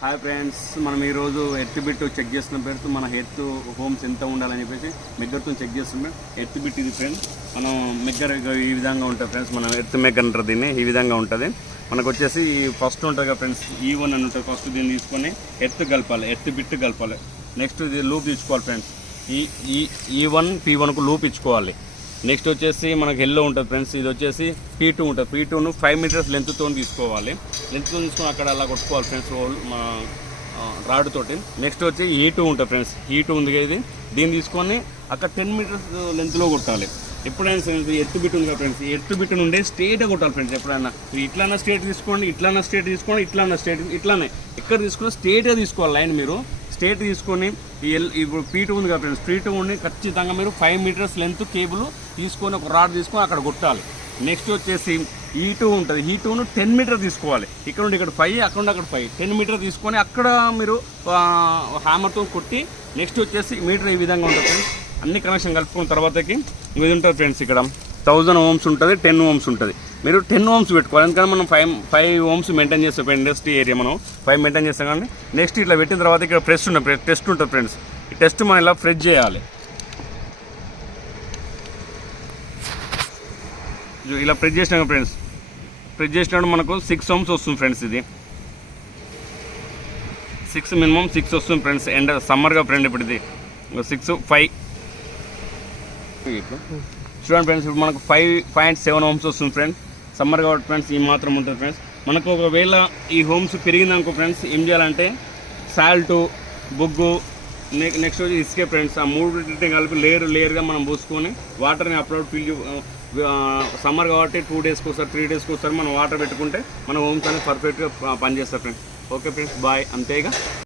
Hi friends, మనం ఈరోజు earth bit check చేస్తున్న పేరుతో మన హెర్త్ హోమ్స్ ఎంత ఉండాలని చెప్పేసి మెగ్గర్తో చెక్ చేస్తున్నాం. ఎర్త్ బిట్ ఇది ఫ్రెండ్స్, మనం మెగ్గర్ ఈ విధంగా ఉంటుంది ఫ్రెండ్స్. మనం ఎర్త్ మెగ్గర్ అంటారు దీన్ని. ఈ విధంగా ఉంటుంది. మనకు వచ్చేసి ఫస్ట్ ఉంటుంది కదా ఫ్రెండ్స్, E1 అని ఉంటుంది. ఫస్ట్ దీన్ని తీసుకొని ఎర్త్ కలపాలి, ఎర్త్ బిట్ కలపాలి. నెక్స్ట్ ఇది లూప్ ఇచ్చుకోవాలి ఫ్రెండ్స్. E1 P1కు లూప్ ఇచ్చుకోవాలి. నెక్స్ట్ వచ్చేసి మనకు ఎల్లో ఉంటుంది ఫ్రెండ్స్. ఇది వచ్చేసి P2 ఉంటుంది. P2ను 5 మీటర్స్ లెంత్తో తీసుకోవాలి. లెంత్తో తీసుకొని అక్కడ అలా కొట్టుకోవాలి ఫ్రెండ్స్ మా రాడ్ తోటి. నెక్స్ట్ వచ్చి E2 ఉంటుంది ఫ్రెండ్స్. E2 ఉంది కదా, ఇది దీన్ని తీసుకొని అక్కడ 10 మీటర్స్ లెంత్లో కొట్టాలి. ఎప్పుడైనా సరే ఎర్త్ బిట్ ఉంది కదా ఫ్రెండ్స్, ఎర్త్ బిట్ నుండి స్ట్రేట్గా కొట్టాలి ఫ్రెండ్స్. ఎప్పుడైనా ఇట్లానా స్ట్రేట్ తీసుకోండి, ఇట్లానా స్ట్రేట్ తీసుకోండి, ఇట్లానా స్ట్రేట్, ఇట్లానే ఎక్కడ తీసుకున్నా స్ట్రేట్గా తీసుకోవాలి లైన్. మీరు స్ట్రేట్ తీసుకొని ఇప్పుడు P2 ఉంది కదా ఫ్రెండ్స్, P2 ఉండి ఖచ్చితంగా మీరు 5 మీటర్స్ లెంత్ కేబుల్ తీసుకొని ఒక రాడ్ తీసుకొని అక్కడ కొట్టాలి. నెక్స్ట్ వచ్చేసి E2 ఉంటుంది. E2ను 10 మీటర్ తీసుకోవాలి. ఇక్కడ నుండి ఇక్కడ 5, అక్కడ నుండి అక్కడ 5, 10 మీటర్ తీసుకొని అక్కడ మీరు హ్యామర్తో కొట్టి నెక్స్ట్ వచ్చేసి మీటర్ ఈ విధంగా ఉంటుంది ఫ్రెండ్స్. అన్ని కనెక్షన్ కలుపుకున్న తర్వాతకి ఇది ఉంటుంది ఫ్రెండ్స్. ఇక్కడ 1000 ఓమ్స్ ఉంటుంది, 10 ఓమ్స్ ఉంటుంది. మీరు 10 ఓమ్స్ పెట్టుకోవాలి. ఎందుకంటే మనం 5 ఓమ్స్ మెయింటైన్ చేస్తాం ఇండస్ట్రీ ఏరియా, మనం 5 మెయింటైన్ చేస్తాం. కానీ నెక్స్ట్ ఇట్లా పెట్టిన తర్వాత ఇక్కడ టెస్ట్ ఉంటుంది ఫ్రెండ్స్. ఈ టెస్ట్ మనం ఇలా ప్రెస్ చేయాలి. ఇలా ప్రెస్ చేసినాక ఫ్రెండ్స్, ప్రెస్ చేసినప్పుడు మనకు 6 ఓమ్స్ వస్తుంది ఫ్రెండ్స్. ఇది 6 మినిమం 6 వస్తుంది ఫ్రెండ్స్. ఎండ్ సమ్మర్గా ఫ్రెండ్ ఇప్పుడు ఇది 6, 5 చూడండి ఫ్రెండ్స్. ఇప్పుడు మనకు 5.7 ఓమ్స్ వస్తుంది ఫ్రెండ్స్. సమ్మర్ కాబట్టి ఫ్రెండ్స్ ఈ మాత్రం ఉంటుంది ఫ్రెండ్స్. మనకు ఒకవేళ ఈ హోమ్స్ పెరిగిందనుకో ఫ్రెండ్స్, ఏం చేయాలంటే సాల్టు, బొగ్గు, నెక్స్ట్ వచ్చి ఇసుకే ఫ్రెండ్స్. ఆ మూడు కలిపి లేయర్గా మనం పోసుకొని వాటర్ని అప్లోడ్ సమ్మర్ కాబట్టి 2 డేస్కి ఒకసారి 3 డేస్కి ఒకసారి మనం వాటర్ పెట్టుకుంటే మన హోమ్స్ అనేది పర్ఫెక్ట్గా పనిచేస్తారు ఫ్రెండ్స్. Okay friends, bye. అంతేగా.